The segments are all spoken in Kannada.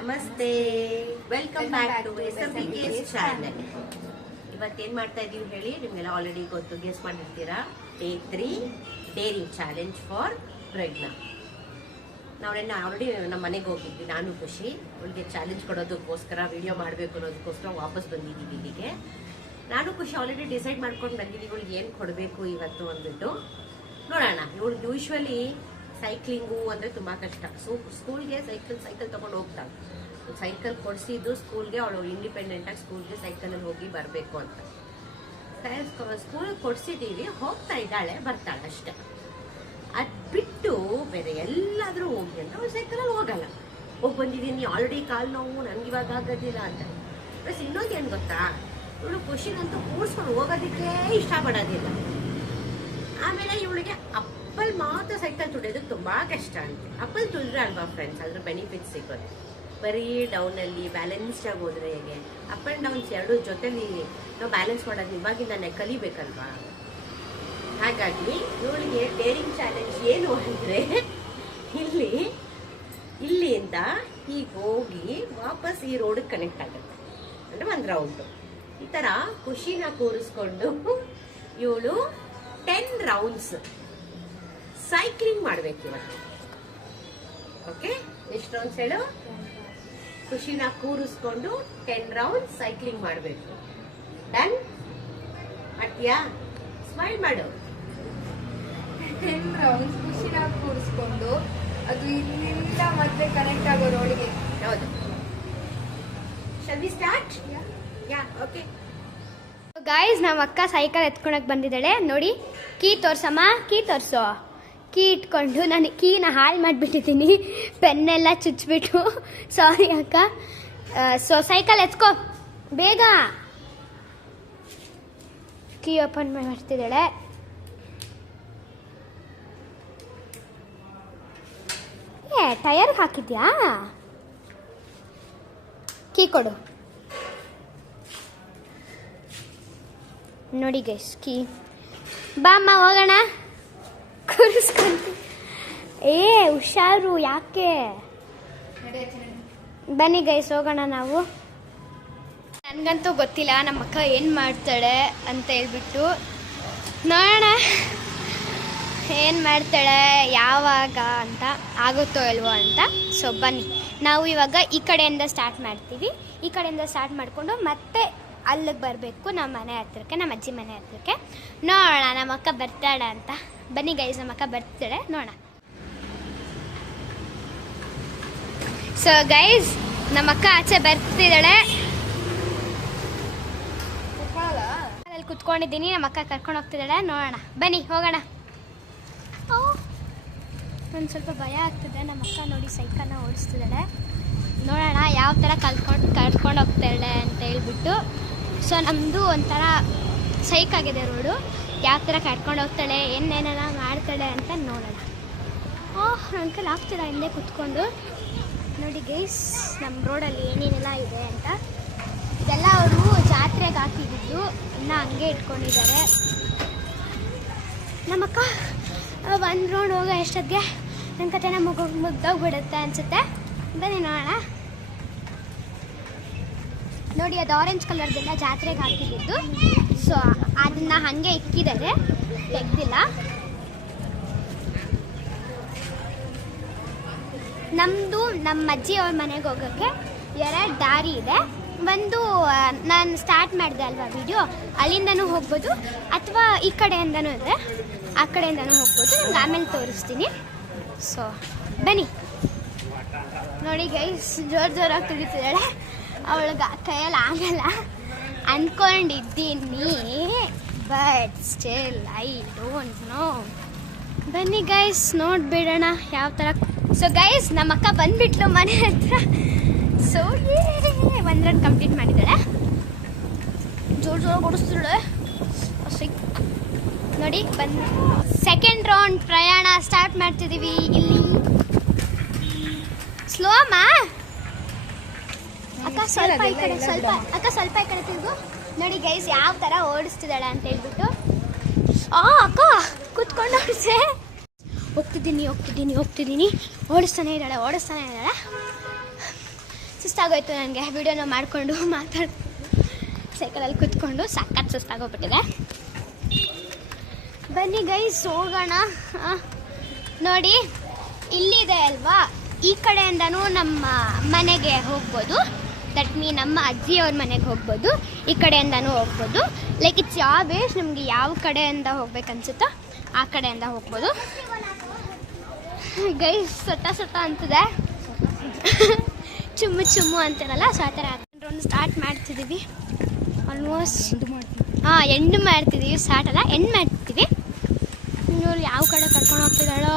ನಮಸ್ತೆ, welcome back to SMPK's channel. ಇವತ್ತೇನ್ ಮಾಡ್ತಾ ಇದೀವಿ ಹೇಳಿ, ನಿಮ್ಗೆಲ್ಲ ಆಲ್ರೆಡಿ ಗೊತ್ತು, ಗೆಸ್ ಮಾಡಿರ್ತೀರಾ. Day 3 daring challenge for Pragna. ನಾವೇನು ಆಲ್ರೆಡಿ ನಮ್ಮ ಮನೆಗೆ ಹೋಗಿದ್ವಿ, ನಾನು ಖುಷಿ. ಅವಳಿಗೆ ಚಾಲೆಂಜ್ ಕೊಡೋದಕ್ಕೋಸ್ಕರ, ವಿಡಿಯೋ ಮಾಡಬೇಕು ಅನ್ನೋದಕ್ಕೋಸ್ಕರ ವಾಪಸ್ ಬಂದಿದ್ದೀವಿ ಇಲ್ಲಿಗೆ. ನಾನು ಖುಷಿ ಆಲ್ರೆಡಿ ಡಿಸೈಡ್ ಮಾಡ್ಕೊಂಡು ಬಂದಿದ್ದೀವಿ ಇವಳಿಗೆ ಏನು ಕೊಡಬೇಕು ಇವತ್ತು ಅಂದ್ಬಿಟ್ಟು. ನೋಡೋಣ. ಇವಳು ಯೂಶ್ವಲಿ ಸೈಕ್ಲಿಂಗು ಅಂದರೆ ತುಂಬ ಕಷ್ಟ. ಸ್ಕೂಲ್ಗೆ ಸೈಕಲ್ ತೊಗೊಂಡು ಹೋಗ್ತಾಳೆ. ಸೈಕಲ್ ಕೊಡಿಸಿದ್ದು ಸ್ಕೂಲ್ಗೆ, ಅವಳು ಇಂಡಿಪೆಂಡೆಂಟಾಗಿ ಸ್ಕೂಲ್ಗೆ ಸೈಕಲಲ್ಲಿ ಹೋಗಿ ಬರಬೇಕು ಅಂತ. ಸ್ಕೂಲ್ ಕೊಡಿಸಿದ್ದೀವಿ, ಹೋಗ್ತಾ ಇದ್ದಾಳೆ, ಬರ್ತಾಳೆ ಅಷ್ಟೇ. ಅದು ಬಿಟ್ಟು ಬೇರೆ ಎಲ್ಲಾದರೂ ಹೋಗಿ ಅಂತ ಅವಳು ಸೈಕಲಲ್ಲಿ ಹೋಗಲ್ಲ. ಹೋಗಿ ಬಂದಿದ್ದೀನಿ, ಆಲ್ರೆಡಿ ಕಾಲು ನೋವು, ನನಗೆ ಇವಾಗ ಆಗೋದಿಲ್ಲ ಅಂತ. ಪ್ಲಸ್ ಇನ್ನೊಂದು ಏನು ಗೊತ್ತಾ, ಇವಳು ಖುಷಿಗಂತೂ ಕೂರಿಸ್ಕೊಂಡು ಹೋಗೋದಕ್ಕೆ ಇಷ್ಟಪಡೋದಿಲ್ಲ. ಆಮೇಲೆ ಇವಳಿಗೆ ಅಪ್ಪಲ್ ಮಾತ್ರ ಸೈಕಲ್ ತುಳಿಯೋದಕ್ಕೆ ತುಂಬಾ ಕಷ್ಟ ಅಂತೆ. ಅಪ್ಪಲ್ ತುಳಿದ್ರೆ ಅಲ್ವಾ ಫ್ರೆಂಡ್ಸ್ ಅದ್ರ ಬೆನಿಫಿಟ್ಸ್ ಸಿಗೋದು. ಬರೀ ಡೌನಲ್ಲಿ ಬ್ಯಾಲೆನ್ಸ್ಡ್ ಆಗಿ ಹೋದ್ರೆ ಹೇಗೆ, ಅಪ್ ಆ್ಯಂಡ್ ಡೌನ್ಸ್ ಎರಡು ಜೊತೆಲಿ ನಾವು ಬ್ಯಾಲೆನ್ಸ್ ಮಾಡೋದು ಇವಾಗಿಂದಾನೆ ಕಲಿಬೇಕಲ್ವಾ. ಹಾಗಾಗಿ ಇವಳಿಗೆ ಡೇರಿಂಗ್ ಚಾಲೆಂಜ್ ಏನು ಅಂದರೆ, ಇಲ್ಲಿಂದ ಈಗ ಹೋಗಿ ವಾಪಸ್ ಈ ರೋಡಿಗೆ ಕನೆಕ್ಟ್ ಆಗುತ್ತೆ, ಅಂದರೆ ಒಂದು ರೌಂಡು. ಈ ಥರ ಖುಷಿನ ಕೂರಿಸ್ಕೊಂಡು ಇವಳು 10 ರೌಂಡ್ಸ್ ಸೈಕ್ಲಿಂಗ್ ಮಾಡ್ಬೇಕು ಇವತ್ತು. ಓಕೆ, ಎಷ್ಟು ರೌಂಡ್ಸ್ ಹೇಳು? ಖುಷಿನ ಕೂರಿಸ್ಕೊಂಡು 10 ರೌಂಡ್ಸ್ ಸೈಕ್ಲಿಂಗ್ ಮಾಡಬೇಕು. ಡನ್? ಮಾಡ್ತೀಯಾ? ಸ್ಮೈಲ್ ಮಾಡು. 10 ರೌಂಡ್ಸ್ ಖುಷಿನ ಕೂರಿಸ್ಕೊಂಡು ಅದು ಇಲ್ಲಿಂದ ಮತ್ತೆ ಕನೆಕ್ಟ್ ಆಗೋ ರೋಡಿಗೆ. ಹೌದು. Shall we start? Yeah, okay. Guys, ನಮ್ಮ ಅಕ್ಕ ಸೈಕಲ್ ಎತ್ಕೊಳಕ್ ಬಂದಿದ್ದಾಳೆ. ನೋಡಿ, ಕೀ ತೋರ್ಸಮ್ಮ, ಕೀ ತೋರಿಸೋ. ಕೀ ಇಟ್ಕೊಂಡು ನಾನು ಕೀನ ಹಾಳು ಮಾಡಿಬಿಟ್ಟಿದ್ದೀನಿ, ಪೆನ್ನೆಲ್ಲ ಚುಚ್ಚಿಬಿಟ್ಟು. ಸಾರಿ ಅಕ್ಕ. ಸೊ ಸೈಕಲ್ ಎತ್ಕೋ ಬೇಗ. ಕೀ ಓಪನ್ ಮಾಡ್ತಿದ್ದಾಳೆ. ಟಯರ್ಗೆ ಹಾಕಿದ್ಯಾ? ಕೀ ಕೊಡು. ನೋಡಿ ಗೈಸ್, ಕೀ. ಬಾಮ್ಮ ಹೋಗೋಣ, ಕೂರಿಸ್ಕೊಂತ. ಹುಷಾರು, ಯಾಕೆ? ಬನ್ನಿ ಗೈಸ್, ಹೋಗೋಣ ನಾವು. ನನಗಂತೂ ಗೊತ್ತಿಲ್ಲ ನಮ್ಮ ಅಕ್ಕ ಏನು ಮಾಡ್ತಾಳೆ ಅಂತ ಹೇಳ್ಬಿಟ್ಟು. ನೋಡೋಣ ಏನು ಮಾಡ್ತಾಳೆ, ಯಾವಾಗ ಅಂತ, ಆಗುತ್ತೋ ಇಲ್ವೋ ಅಂತ. ಸೊ ಬನ್ನಿ, ನಾವು ಇವಾಗ ಈ ಕಡೆಯಿಂದ ಸ್ಟಾರ್ಟ್ ಮಾಡ್ತೀವಿ. ಈ ಕಡೆಯಿಂದ ಸ್ಟಾರ್ಟ್ ಮಾಡಿಕೊಂಡು ಮತ್ತೆ ಅಲ್ಲಿಗೆ ಬರಬೇಕು, ನಮ್ಮ ಮನೆ ಹತ್ರಕ್ಕೆ, ನಮ್ಮ ಅಜ್ಜಿ ಮನೆ ಹತ್ರಕ್ಕೆ. ನೋಡೋಣ ನಮ್ಮ ಅಕ್ಕ ಬರ್ತಾಳೆ ಅಂತ. ಬನ್ನಿ ಗೈಸ್, ನಮ್ಮ ಅಕ್ಕ ಬರ್ತಾಳೆ, ನೋಡೋಣ. ಸೊ ಗೈಸ್, ನಮ್ಮ ಅಕ್ಕ ಆಚೆ ಬರ್ತಿದ್ದಾಳೆ. ಅಲ್ಲಿ ಕುತ್ಕೊಂಡಿದ್ದೀನಿ, ನಮ್ಮ ಅಕ್ಕ ಕರ್ಕೊಂಡು ಹೋಗ್ತಿದ್ದಾಳೆ. ನೋಡೋಣ, ಬನ್ನಿ ಹೋಗೋಣ. ಒಂದು ಸ್ವಲ್ಪ ಭಯ ಆಗ್ತಿದೆ. ನಮ್ಮ ಅಕ್ಕ ನೋಡಿ ಸೈಕಲ್ನ ಓಡಿಸ್ತಿದ್ದಾಳೆ. ನೋಡೋಣ ಯಾವ ಥರ ಕರ್ಕೊಂಡು ಹೋಗ್ತಾಳೆ ಅಂತ ಹೇಳ್ಬಿಟ್ಟು. ಸೊ ನಮ್ಮದು ಒಂಥರ ಸೈಕಾಗಿದೆ ರೋಡು. ಯಾವ ಥರ ಕರ್ಕೊಂಡು ಹೋಗ್ತಾಳೆ, ಏನೇನೆಲ್ಲ ಮಾಡ್ತಾಳೆ ಅಂತ ನೋಡೋಣ. ನನ್ನ ಕೈಲಿ ಆಗ್ತಿಲ್ಲ ಹಿಂದೆ ಕುತ್ಕೊಂಡು. ನೋಡಿ ಗೈಸ್, ನಮ್ಮ ರೋಡಲ್ಲಿ ಏನೇನೆಲ್ಲ ಇದೆ ಅಂತ. ಇದೆಲ್ಲ ಅವರು ಜಾತ್ರೆಗೆ ಹಾಕಿದ್ದು, ಇನ್ನು ಹಂಗೆ ಇಟ್ಕೊಂಡಿದ್ದಾರೆ. ನಮ್ಮಕ್ಕ ಒಂದು ರೌಂಡ್ ಹೋಗೋ ಎಷ್ಟೊತ್ತಿಗೆ ನನ್ನ ಕತೆನ ಮುಗ್ದೋಗ್ಬಿಡುತ್ತೆ ಅನಿಸುತ್ತೆ. ಬನ್ನಿ ನೋಡೋಣ. ನೋಡಿ, ಅದು ಆರೆಂಜ್ ಕಲರ್ದೆಲ್ಲ ಜಾತ್ರೆಗೆ ಹಾಕಿದ್ದು. ಸೊ ಅದನ್ನು ಹಾಗೆ ಇಕ್ಕಿದ್ದಾರೆ, ತೆಗ್ದಿಲ್ಲ. ನಮ್ಮದು ನಮ್ಮ ಅಜ್ಜಿಯವ್ರ ಮನೆಗೆ ಹೋಗೋಕ್ಕೆ 2 ದಾರಿ ಇದೆ. ಒಂದು ನಾನು ಸ್ಟಾರ್ಟ್ ಮಾಡಿದೆ ಅಲ್ವಾ ವಿಡಿಯೋ, ಅಲ್ಲಿಂದನೂ ಹೋಗ್ಬೋದು, ಅಥವಾ ಈ ಕಡೆಯಿಂದನೂ ಇದೆ, ಆ ಕಡೆಯಿಂದನೂ ಹೋಗ್ಬೋದು. ನಿಮ್ಗೆ ಆಮೇಲೆ ತೋರಿಸ್ತೀನಿ. ಸೊ ಬನ್ನಿ. ನೋಡಿ ಗೈಸ್, ಜೋರಾಗಿ ತುಳಿತಿದ್ದಾಳೆ. ಅವಳಿಗೆ ಕೈಯಲ್ಲಿ ಆಗಲ್ಲ ಅಂದ್ಕೊಂಡಿದ್ದೀನಿ, but still I don't know. ಬನ್ನಿ ಗೈಸ್, ನೋಡ್ಬಿಡೋಣ ಯಾವ ಥರ. ಸೊ ಗೈಸ್, ನಮ್ಮ ಅಕ್ಕ ಬಂದುಬಿಟ್ಲು ಮನೆ ಹತ್ರ. ಸೊ 1 ರೌಂಡ್ ಕಂಪ್ಲೀಟ್ ಮಾಡಿದ್ದಾಳೆ. ಜೋರಾಗಿ ಓಡಿಸ್ತಿದ್ದಾಳೆ. ನೋಡಿ, ಸೆಕೆಂಡ್ ರೌಂಡ್ ಪ್ರಯಾಣ ಸ್ಟಾರ್ಟ್ ಮಾಡ್ತಿದ್ದೀವಿ. ಇಲ್ಲಿ ಸ್ಲೋ ಅಮ್ಮ. ಅಕ್ಕ ಸ್ವಲ್ಪ ಈ ಕಡೆ, ಸ್ವಲ್ಪ ಈ ಕಡೆ ತಿರುಗು. ನೋಡಿ ಗೈಸ್, ಯಾವ ಥರ ಓಡಿಸ್ತಿದ್ದಾಳೆ ಅಂತ ಹೇಳ್ಬಿಟ್ಟು. ಅಕ್ಕ ಕುತ್ಕೊಂಡು ಓಡಿಸೆ. ಹೋಗ್ತಿದ್ದೀನಿ ಓಡಿಸ್ತಾನೆ ಇದ್ದಾಳೆ. ಸುಸ್ತಾಗೋಯ್ತು ನನಗೆ ವಿಡಿಯೋನ ಮಾಡಿಕೊಂಡು ಸೈಕಲಲ್ಲಿ ಕೂತ್ಕೊಂಡು ಸಖತ್ ಸುಸ್ತಾಗೋಗ್ಬಿಟ್ಟಿದೆ. ಬನ್ನಿ ಗೈಸ್ ಹೋಗೋಣ. ನೋಡಿ ಇಲ್ಲಿದೆ ಅಲ್ವಾ, ಈ ಕಡೆಯಿಂದನೂ ನಮ್ಮ ಮನೆಗೆ ಹೋಗ್ಬೋದು. ದಟ್ ಮೀನ್ ನಮ್ಮ ಅಜ್ಜಿಯವ್ರ ಮನೆಗೆ ಹೋಗ್ಬೋದು, ಈ ಕಡೆಯಿಂದನೂ ಹೋಗ್ಬೋದು. ಲೈಕ್ ಇಟ್ಸ್ ಯಾವ ವೇಸ್, ನಿಮಗೆ ಯಾವ ಕಡೆಯಿಂದ ಹೋಗ್ಬೇಕನ್ಸುತ್ತೋ ಆ ಕಡೆಯಿಂದ ಹೋಗ್ಬೋದು. ಗೈಸ್ ಸೊಟ್ಟ ಅಂತಿದೆ, ಚುಮ್ಮು ಅಂತೀರಲ್ಲ, ಸೊ ಆ ಥರ ಒಂದು ಸ್ಟಾರ್ಟ್ ಮಾಡ್ತಿದ್ದೀವಿ. ಆಲ್ಮೋಸ್ಟ್ ಎಂಡ್ ಮಾಡ್ತಿದ್ದೀವಿ, ಸ್ಟಾರ್ಟ್ ಅಲ್ಲ ಎಂಡ್ ಮಾಡ್ತಿದ್ದೀವಿ. ಇವ್ರು ಯಾವ ಕಡೆ ಕರ್ಕೊಂಡು ಹೋಗ್ತಿದ್ದಾಳೋ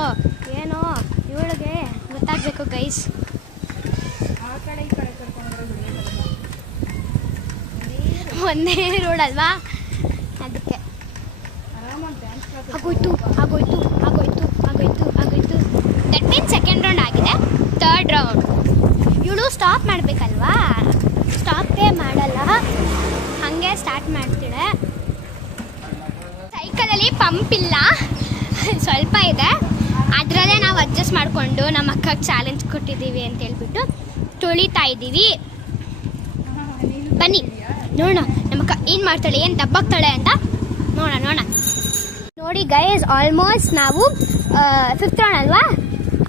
ಏನೋ ಇವಳಿಗೆ ಗೊತ್ತಾಗಬೇಕು ಗೈಸ್. ಒಂದೇ ರೋಡ್ ಅಲ್ವಾ, ಅದಕ್ಕೆ ಆಗೋಯ್ತು. ದಟ್ ಮೀನ್ಸ್ ಸೆಕೆಂಡ್ ರೌಂಡ್ ಆಗಿದೆ, ಥರ್ಡ್ ರೌಂಡ್. ಇವಳು ಸ್ಟಾಪ್ ಮಾಡಬೇಕಲ್ವಾ, ಸ್ಟಾಪೇ ಮಾಡಲ್ಲ, ಹಾಗೆ ಸ್ಟಾರ್ಟ್ ಮಾಡ್ತಿಳೆ. ಸೈಕಲಲ್ಲಿ ಪಂಪ್ ಇಲ್ಲ, ಸ್ವಲ್ಪ ಇದೆ, ಅದರಲ್ಲೇ ನಾವು ಅಡ್ಜಸ್ಟ್ ಮಾಡಿಕೊಂಡು ನಮ್ಮ ಅಕ್ಕಗೆ ಚಾಲೆಂಜ್ ಕೊಟ್ಟಿದ್ದೀವಿ ಅಂತ ಹೇಳ್ಬಿಟ್ಟು ತುಳಿತಾ ಇದ್ದೀವಿ. ಬನ್ನಿ ನೋಡೋಣ ನಮ್ಮ ಅಕ್ಕ ಏನು ಮಾಡ್ತಾಳೆ, ಏನು ದಬ್ಬಾಗ್ತಾಳೆ ಅಂತ ನೋಡೋಣ. ನೋಡಿ ಗೈಸ್, ಆಲ್ಮೋಸ್ಟ್ ನಾವು 5th ರೌಂಡ್ ಅಲ್ವಾ,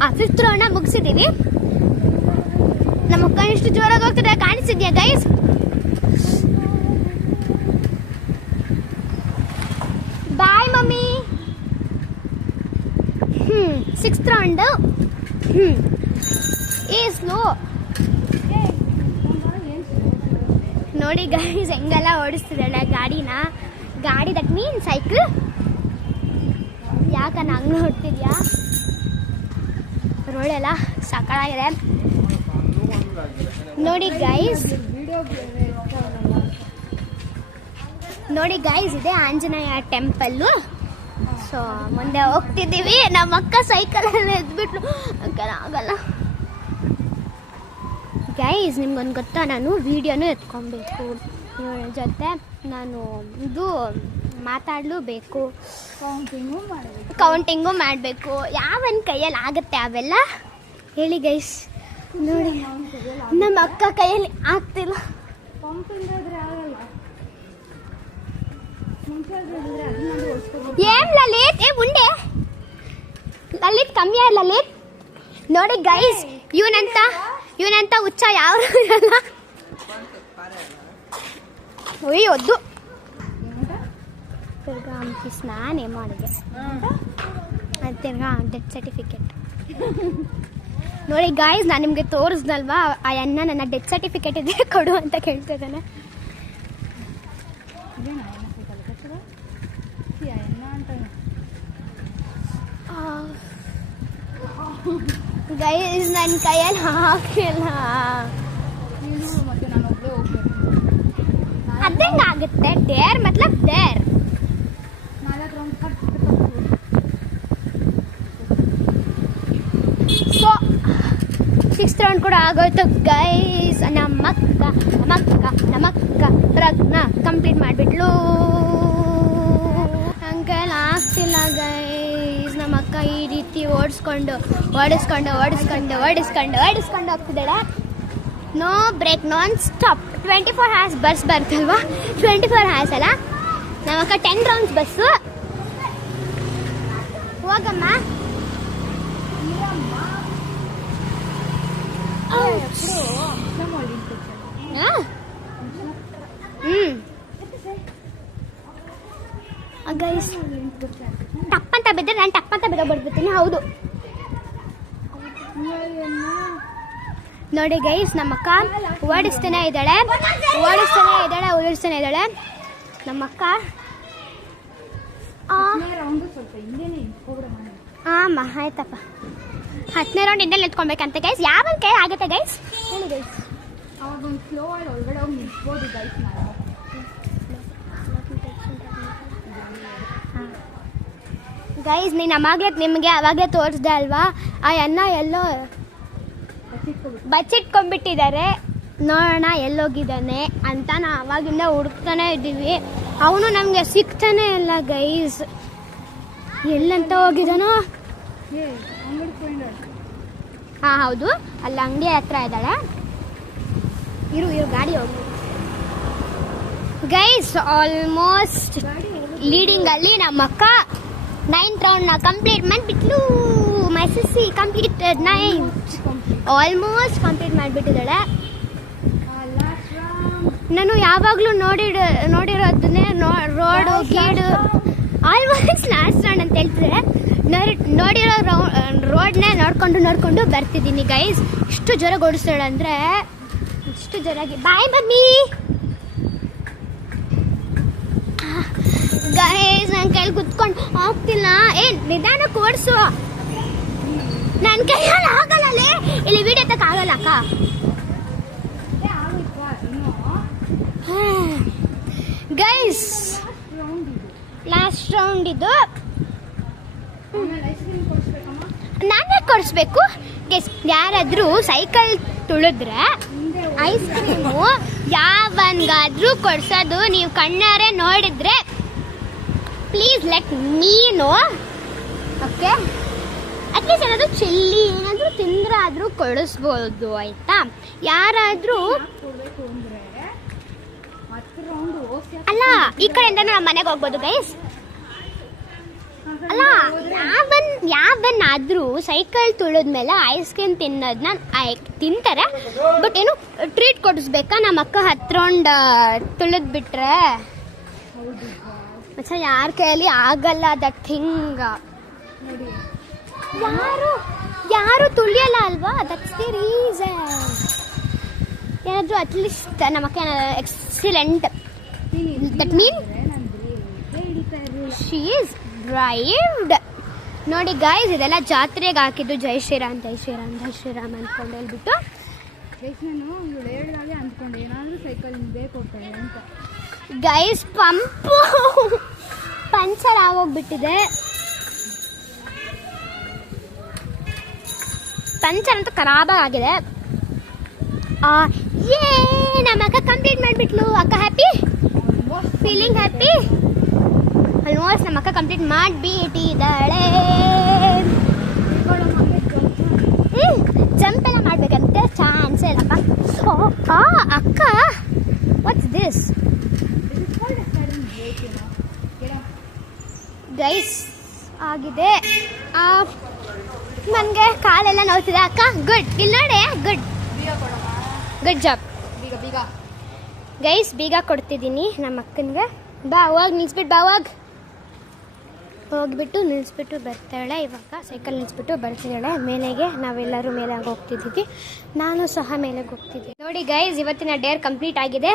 ಆ 5th ರೌಂಡ್ನ ಮುಗಿಸಿದ್ದೀವಿ. ನಮ್ಮ ಅಕ್ಕ ಎಷ್ಟು ಜೋರಾಗಿ ಹೋಗ್ತದೆ ಕಾಣಿಸಿದ್ಯಾ guys? Bye mummy. 6th round slow. ನೋಡಿ ಗೈಸ್ ಹೆಂಗೆಲ್ಲ ಓಡಿಸ್ತಿದ್ದಾಳೆ ಗಾಡಿ ದಟ್ ಮೀನ್ ಸೈಕಲ್. ಯಾಕನ್ನ ಹಂಗೆ ಹೊಡ್ತಿದ್ಯಾ? ರೋಡೆಲ್ಲ ಸಾಕಾಗಿದೆ. ನೋಡಿ ಗೈಸ್ ಇದೆ ಆಂಜನೇಯ ಟೆಂಪಲ್ಲು. ಸೊ ಮುಂದೆ ಹೋಗ್ತಿದ್ದೀವಿ. ನಮ್ಮ ಅಕ್ಕ ಸೈಕಲಲ್ಲಿ ಎದ್ಬಿಟ್ಲು, ಆಗಲ್ಲ ಗೈಸ್. ನಿಮ್ಗೊಂದು ಗೊತ್ತಾ, ನಾನು ವಿಡಿಯೋನು ಎತ್ಕೊಬೇಕು ಇವಳ ಜೊತೆ, ನಾನು ಇದು ಮಾತಾಡಲೂ ಕೌಂಟಿಂಗು ಮಾಡಬೇಕು. ಯಾವನ್ ಕೈಯಲ್ಲಿ ಆಗುತ್ತೆ ಅವೆಲ್ಲ ಹೇಳಿ ಗೈಸ್. ನೋಡಿ ನಮ್ಮ ಅಕ್ಕ ಕೈಯಲ್ಲಿ ಆಗ್ತಿಲ್ಲ. ಏನ್ ಲಲಿತ್, ಉಂಡೆ ಲಲಿತ್ ಕಮ್ಮಿ ಆಯ್ತು ಲಲಿತ್. ನೋಡಿ ಗೈಸ್, ಇವನಂತ ಹುಚ್ಚ ಯಾವ ಇರಲ್ಲ. ಒದ್ದು ತಿರ್ಗಾ ಸ್ನಾನೇ ಮಾಡಿದೆ, ತಿರ್ಗಾ ಡೆತ್ ಸರ್ಟಿಫಿಕೇಟ್. ನೋಡಿ ಗಾಯ್ಸ್, ನಾನು ನಿಮಗೆ ತೋರಿಸ್ದಲ್ವಾ, ಆ ಅಣ್ಣ ನನ್ನ ಡೆತ್ ಸರ್ಟಿಫಿಕೇಟ್ ಇದೆ ಕೊಡು ಅಂತ ಕೇಳ್ತಿದ್ದಾನೆ. ಗೈಸ್ ನನ್ನ ಕೈಯಲ್ಲಿ ಹಾಕಿಲ್ಲ, ಅದಂಗಾಗುತ್ತೆ. ಡೇರ್ ಮತ್ಲಬ್ ಡೇರ್. ಸೊ 6th ರೌಂಡ್ ಕೂಡ ಆಗೋಯ್ತು ಗೈಸ್. ನಮ್ಮಕ್ಕ ಪ್ರಜ್ಞಾ ಕಂಪ್ಲೀಟ್ ಮಾಡಿಬಿಟ್ಲು. ಹಂಗೆಲ್ಲ ಆಗ್ತಿಲ್ಲ ಗೈಸ್. ನಮ್ಮ ಅಕ್ಕ ಈ ರೀತಿ ಓಡಿಸ್ಕೊಂಡು ಹೋಗ್ತಿದ್ದಾಳೆ. No break, non stop. 24 hours bus ಬರ್ತಲ್ವಾ, 24 hours ಅಲ್ಲ. ನಮ್ಮ ಅಕ್ಕ 10 rounds ಬಸ್ಸು. ಹೋಗಮ್ಮ. ಗೈಸ್ ಟಪ್ಪಂತ ಬಿದ್ದರೆ ನಾನು ಟಪ್ಪಂತ ಬಿಡೋಗ್ಬಿಡ್ತೀನಿ. ಹೌದು ನೋಡಿ ಗೈಸ್, ನಮ್ಮಕ್ಕ ಓಡಿಸ್ತಾನೆ ಇದ್ದಾಳೆ. ನಮ್ಮಕ್ಕ ಅಮ್ಮ ಆಯ್ತಪ್ಪ. 10ನೇ ರೌಂಡ್ ಹಿಂದೆ ನಿಂತ್ಕೊಬೇಕಂತೆ ಗೈಸ್. ಯಾವ ಕೈ ಆಗುತ್ತೆ ಗೈಸ್ ಹೇಳಿ ಗೈಸ್. ಗೈಸ್ ನೀನು ನಿಮಗೆ ಅವಾಗಲೇ ತೋರಿಸ್ದೆ ಅಲ್ವಾ, ಆ ಅಣ್ಣ ಎಲ್ಲೋ ಬಚ್ಚಿಟ್ಕೊಂಡ್ಬಿಟ್ಟಿದ್ದಾರೆ. ನೋಡೋಣ ಎಲ್ಲೋಗಿದ್ದಾನೆ ಅಂತ ನಾವು ಅವಾಗಿಂದ ಹುಡುಕ್ತಾನೆ ಇದ್ದೀವಿ. ಅವನು ನಮಗೆ ಸಿಗ್ತಾನೆ ಇಲ್ಲ ಗೈಸ್. ಎಲ್ಲಂತ ಹೋಗಿದ್ದಾನೋ? ಹಾಂ ಹೌದು, ಅಲ್ಲಿ ಅಂಗಡಿ ಹತ್ರ ಇದ್ದಾಳೆ. ಇರು ಗಾಡಿ ಹೋಗಿ ಗೈಸ್. ಆಲ್ಮೋಸ್ಟ್ ಲೀಡಿಂಗ್ ಅಲ್ಲಿ ನಮ್ಮ ಅಕ್ಕ 9th ರೌಂಡ್ ಕಂಪ್ಲೀಟ್ ಮಾಡಿಬಿಟ್ಲು. My sissy completed 9th. Almost complete ಮಾಡಿಬಿಟ್ಟಿದ್ದಾಳೆ. ನಾನು ಯಾವಾಗಲೂ ನೋಡಿರೋದನ್ನೇ ರೋಡು ಗೀಡು ಆಲ್ಮೋಸ್ಟ್ ಲಾಸ್ಟ್ ರೌಂಡ್ ಅಂತ ಹೇಳ್ತಿದ್ರೆ ನೋಡಿರೋ ರೋಡ್ನೇ ನೋಡ್ಕೊಂಡು ಬರ್ತಿದ್ದೀನಿ ಗೈಸ್. ಇಷ್ಟು ಜೋರಾಗಿ ಓಡಿಸ್ತಾಳೆ ಅಂದರೆ ಇಷ್ಟು ಜೋರಾಗಿ. ಬಾಯ್ ಮಮ್ಮಿ. ಗೈಸ್ ನನ್ನ ಕೈಲಿ ಕುತ್ಕೊಂಡು ಹೋಗ್ತಿಲ್ಲ. ನಿಧಾನಕ್ಕೆ ಓಡಿಸು. ನನ್ನ ಕೈಯಲ್ಲಿ ಆಗಲ್ಲ. ಇಲ್ಲಿ ವಿಡಿಯೋ ತಕ್ಕ ಆಗಲ್ಲ ಅಕ್ಕ. ಗೈಸ್ ಲಾಸ್ಟ್ ರೌಂಡ್ ಇದು. ನಾನೇ ಕೊಡಿಸ್ಬೇಕು ಗೈಸ್. ಯಾರಾದರೂ ಸೈಕಲ್ ತುಳಿದ್ರೆ ಐಸ್ ಕ್ರೀಮು ಯಾವನ್ಗಾದ್ರೂ ಕೊಡ್ಸೋದು ನೀವು ಕಣ್ಣಾರೆ ನೋಡಿದ್ರೆ please let me know. Okay, at least ಏನಾದರೂ ಚಿಲ್ಲಿ ಏನಾದರೂ ತಿಂದ್ರೆ ಆದರೂ ಕೊಡಿಸ್ಬೋದು ಆಯ್ತಾ. ಯಾರಾದರೂ ಅಲ್ಲ ಈ ಕಡೆಯಿಂದ ನಮ್ಮ ಮನೆಗೆ ಹೋಗ್ಬೋದು ಗೈಸ್. ಅಲ್ಲ ಯಾವನ್ನಾದ್ರೂ ಸೈಕಲ್ ತುಳಿದ್ಮೇಲೆ ಐಸ್ ಕ್ರೀಮ್ ತಿನ್ನೋದನ್ನ ತಿಂತಾರೆ. ಬಟ್ ಏನು ಟ್ರೀಟ್ ಕೊಡಿಸ್ಬೇಕಾ? ನಮ್ಮ ಅಕ್ಕ 10 ರೌಂಡ್ ತುಳಿದ್ಬಿಟ್ರೆ ಮಚ್ಚ ಯಾರ ಕೈಯಲ್ಲಿ ಆಗಲ್ಲ ದಟ್ ಥಿಂಗ್. ಯಾರು ತುಳಿಯಲ್ಲ ಅಲ್ವಾ, ದಟ್ಸ್ ದಿ ರೀಸನ್. ಏನಾದರೂ ಅಟ್ಲೀಸ್ಟ್ ನಮ್ಮ ಅಕ್ಕ excellent. That mean she is drived. ನೋಡಿ ಗೈಸ್, ಇದೆಲ್ಲ ಜಾತ್ರೆಗೆ ಹಾಕಿದ್ದು. ಜೈ ಶ್ರೀರಾಮ್ ಜೈ ಶ್ರೀರಾಮ್ ಜೈ ಶ್ರೀರಾಮ್ ಅಂದ್ಕೊಂಡು ಹೇಳ್ಬಿಟ್ಟು ಅಂದ್ಕೊಂಡೆ ಏನಾದರೂ ಸೈಕಲ್ ಬೇಕು ಅಂತ. ಗೈಸ್ ಪಂಪು ಪಂಚರ್ ಆಗೋಗ್ಬಿಟ್ಟಿದೆ. ಪಂಚರ್ ಅಂತ ಖರಾಬಾಗಿದೆ. ನಮ್ಮ ಅಕ್ಕ ಕಂಪ್ಲೀಟ್ ಮಾಡಿಬಿಟ್ಲು. ಅಕ್ಕ ಹ್ಯಾಪಿ, ಫೀಲಿಂಗ್ ಹ್ಯಾಪಿ. ಆಲ್ಮೋಸ್ಟ್ ನಮ್ಮ ಅಕ್ಕ ಕಂಪ್ಲೀಟ್ ಮಾಡಿಬಿಟ್ಟಿದ್ದಾಳೆ. ಜಂಪ್ ಎಲ್ಲ ಮಾಡ್ಬೇಕಂತೆ, ಚಾನ್ಸೇ ಇಲ್ಲಪ್ಪ. ಅಕ್ಕ ವಾಟ್ಸ್ ದಿಸ್ ಗೈಸ್ ಆಗಿದೆ. ನನಗೆ ಕಾಲೆಲ್ಲ ನೋಡ್ತಿದೆ ಅಕ್ಕ. ಗುಡ್, ಇಲ್ಲಿ ನೋಡಿ, ಗುಡ್ ಜಾಬ್. ಗೈಸ್ ಬೀಗ ಕೊಡ್ತಿದ್ದೀನಿ ನಮ್ಮ ಅಕ್ಕನಿಗೆ. ಬಾ ಹೋಗಿ ನಿಲ್ಸ್ಬಿಟ್ಟು ಬಾ ಹೋಗ್ಬಿಟ್ಟು ನಿಲ್ಲಿಸ್ಬಿಟ್ಟು ಬರ್ತಾಳೆ. ಇವಾಗ ಸೈಕಲ್ ನಿಲ್ಲಿಸ್ಬಿಟ್ಟು ಬರ್ತಿದ್ದಾಳೆ ಮೇಲೆಗೆ. ನಾವೆಲ್ಲರೂ ಮೇಲೆ ಹೋಗ್ತಿದ್ದೀವಿ. ನಾನು ಸಹ ಮೇಲೆಗೆ ಹೋಗ್ತಿದ್ದೆ. ನೋಡಿ ಗೈಸ್, ಇವತ್ತಿನ ಡೇರ್ ಕಂಪ್ಲೀಟ್ ಆಗಿದೆ.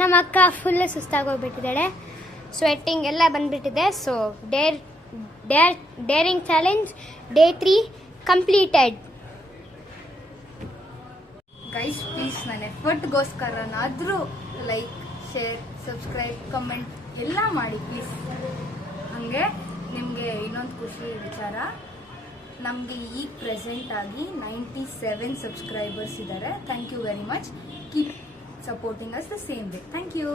ನಮ್ಮ ಅಕ್ಕ ಫುಲ್ ಸುಸ್ತಾಗೋಗ್ಬಿಟ್ಟಿದ್ದಾಳೆ. ಸ್ವೆಟ್ಟಿಂಗ್ ಎಲ್ಲ ಬಂದ್ಬಿಟ್ಟಿದೆ. So daring challenge day 3 completed. Guys please ನನ್ನ ಎಫರ್ಟ್ಗೋಸ್ಕರನಾದರೂ ಲೈಕ್, ಶೇರ್, ಸಬ್ಸ್ಕ್ರೈಬ್, ಕಮೆಂಟ್ ಎಲ್ಲ ಮಾಡಿ ಪ್ಲೀಸ್. ಹಾಗೆ ನಿಮಗೆ ಇನ್ನೊಂದು ಖುಷಿ ವಿಚಾರ, ನಮಗೆ ಈಗ ಪ್ರೆಸೆಂಟ್ ಆಗಿ 97 ಸಬ್ಸ್ಕ್ರೈಬರ್ಸ್ ಇದ್ದಾರೆ. Thank you very much. Keep supporting us the same way. Thank you.